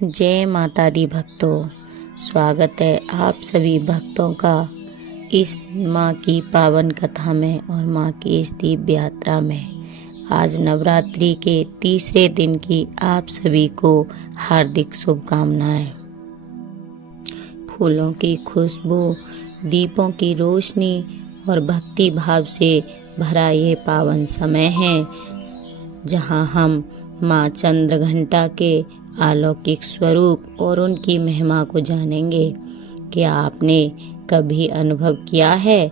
जय माता दी भक्तों, स्वागत है आप सभी भक्तों का इस माँ की पावन कथा में और माँ की इस दिव्य यात्रा में। आज नवरात्रि के तीसरे दिन की आप सभी को हार्दिक शुभकामनाएं। फूलों की खुशबू, दीपों की रोशनी और भक्ति भाव से भरा ये पावन समय है जहाँ हम माँ चंद्रघंटा के अलौकिक स्वरूप और उनकी महिमा को जानेंगे। क्या आपने कभी अनुभव किया है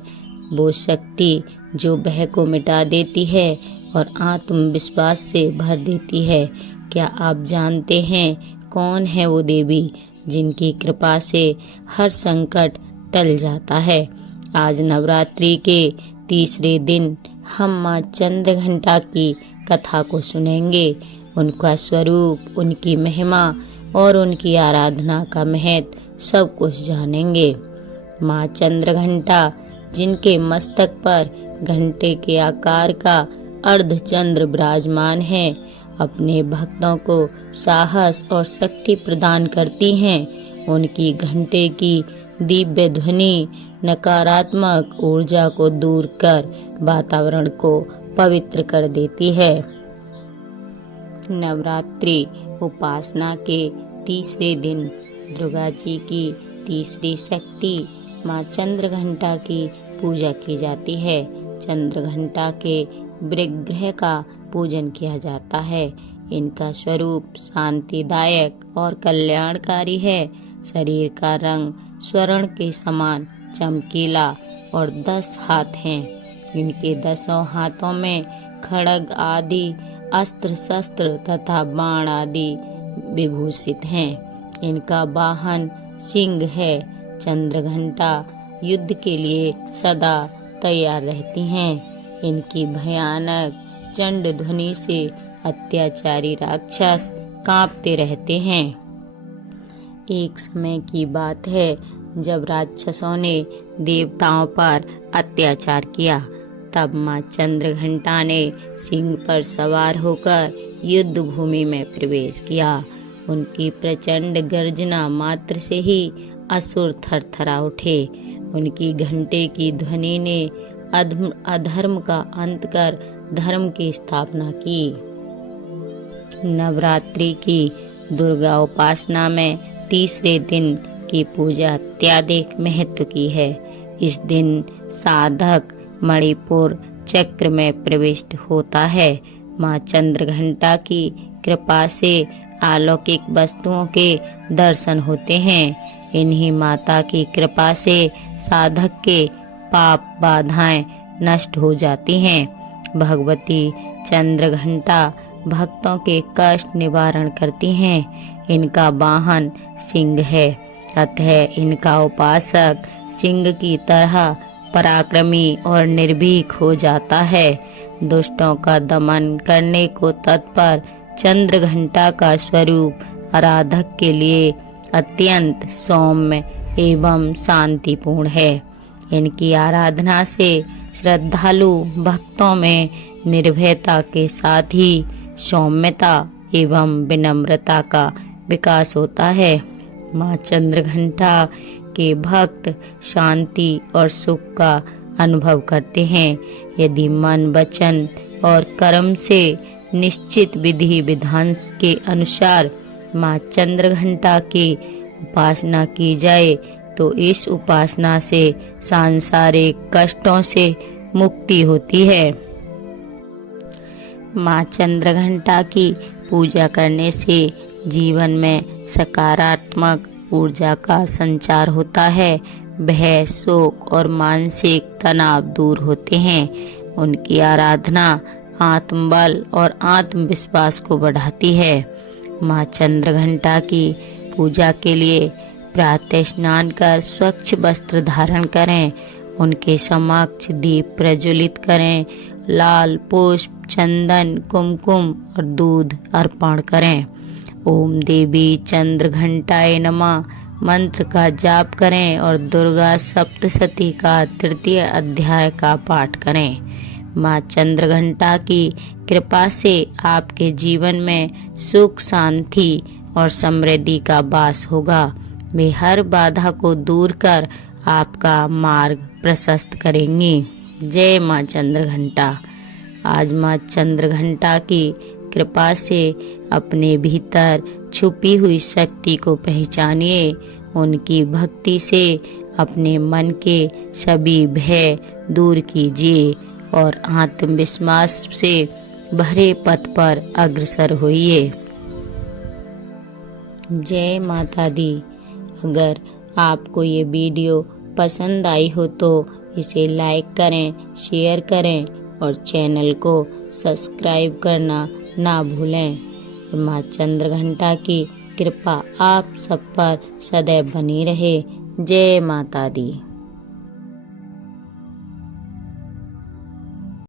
वो शक्ति जो भय को मिटा देती है और आत्मविश्वास से भर देती है? क्या आप जानते हैं कौन है वो देवी जिनकी कृपा से हर संकट टल जाता है? आज नवरात्रि के तीसरे दिन हम माँ चंद्रघंटा की कथा को सुनेंगे। उनका स्वरूप, उनकी महिमा और उनकी आराधना का महत्व सब कुछ जानेंगे। माँ चंद्रघंटा, जिनके मस्तक पर घंटे के आकार का अर्धचंद्र विराजमान है, अपने भक्तों को साहस और शक्ति प्रदान करती हैं। उनकी घंटे की दिव्य ध्वनि नकारात्मक ऊर्जा को दूर कर वातावरण को पवित्र कर देती है। नवरात्रि उपासना के तीसरे दिन दुर्गा जी की तीसरी शक्ति माँ चंद्रघंटा की पूजा की जाती है। चंद्रघंटा के विग्रह का पूजन किया जाता है। इनका स्वरूप शांतिदायक और कल्याणकारी है। शरीर का रंग स्वर्ण के समान चमकीला और 10 हाथ हैं। इनके 10 हाथों में खड्ग आदि अस्त्र शस्त्र तथा बाण आदि विभूषित हैं। इनका वाहन सिंह है। चंद्रघंटा युद्ध के लिए सदा तैयार रहती हैं। इनकी भयानक चंड ध्वनि से अत्याचारी राक्षस कांपते रहते हैं। एक समय की बात है जब राक्षसों ने देवताओं पर अत्याचार किया। तब माँ चंद्रघंटा ने सिंह पर सवार होकर युद्ध भूमि में प्रवेश किया। उनकी प्रचंड गर्जना मात्र से ही असुर थरथरा उठे। उनकी घंटे की ध्वनि ने अधर्म का अंत कर धर्म की स्थापना की। नवरात्रि की दुर्गा उपासना में तीसरे दिन की पूजा अत्यधिक महत्व की है। इस दिन साधक मणिपुर चक्र में प्रविष्ट होता है। माँ चंद्रघंटा की कृपा से अलौकिक वस्तुओं के दर्शन होते हैं। इन्हीं माता की कृपा से साधक के पाप बाधाएं नष्ट हो जाती हैं। भगवती चंद्रघंटा भक्तों के कष्ट निवारण करती हैं। इनका वाहन सिंह है, अतः इनका उपासक सिंह की तरह पराक्रमी और निर्भीक हो जाता है। दुष्टों का दमन करने को तत्पर चंद्रघंटा का स्वरूप आराधक के लिए अत्यंत सौम्य एवं शांतिपूर्ण है। इनकी आराधना से श्रद्धालु भक्तों में निर्भयता के साथ ही सौम्यता एवं विनम्रता का विकास होता है। माँ चंद्रघंटा के भक्त शांति और सुख का अनुभव करते हैं। यदि मन, वचन और कर्म से निश्चित विधि विधान के अनुसार माँ चंद्रघंटा की उपासना की जाए तो इस उपासना से सांसारिक कष्टों से मुक्ति होती है। माँ चंद्रघंटा की पूजा करने से जीवन में सकारात्मक ऊर्जा का संचार होता है। भय, शोक और मानसिक तनाव दूर होते हैं। उनकी आराधना आत्मबल और आत्मविश्वास को बढ़ाती है। माँ चंद्रघंटा की पूजा के लिए प्रातः स्नान कर स्वच्छ वस्त्र धारण करें। उनके समक्ष दीप प्रज्वलित करें। लाल पुष्प, चंदन, कुमकुम और दूध अर्पण करें। ओम देवी चंद्रघंटाय नमः मंत्र का जाप करें और दुर्गा सप्तशती का तृतीय अध्याय का पाठ करें। माँ चंद्रघंटा की कृपा से आपके जीवन में सुख, शांति और समृद्धि का वास होगा। वे हर बाधा को दूर कर आपका मार्ग प्रशस्त करेंगी। जय माँ चंद्रघंटा। आज माँ चंद्रघंटा की कृपा से अपने भीतर छुपी हुई शक्ति को पहचानिए। उनकी भक्ति से अपने मन के सभी भय दूर कीजिए और आत्मविश्वास से भरे पथ पर अग्रसर होइए। जय माता दी। अगर आपको ये वीडियो पसंद आई हो तो इसे लाइक करें, शेयर करें और चैनल को सब्सक्राइब करना ना भूलें। माँ चंद्रघंटा की कृपा आप सब पर सदैव बनी रहे। जय माता दी।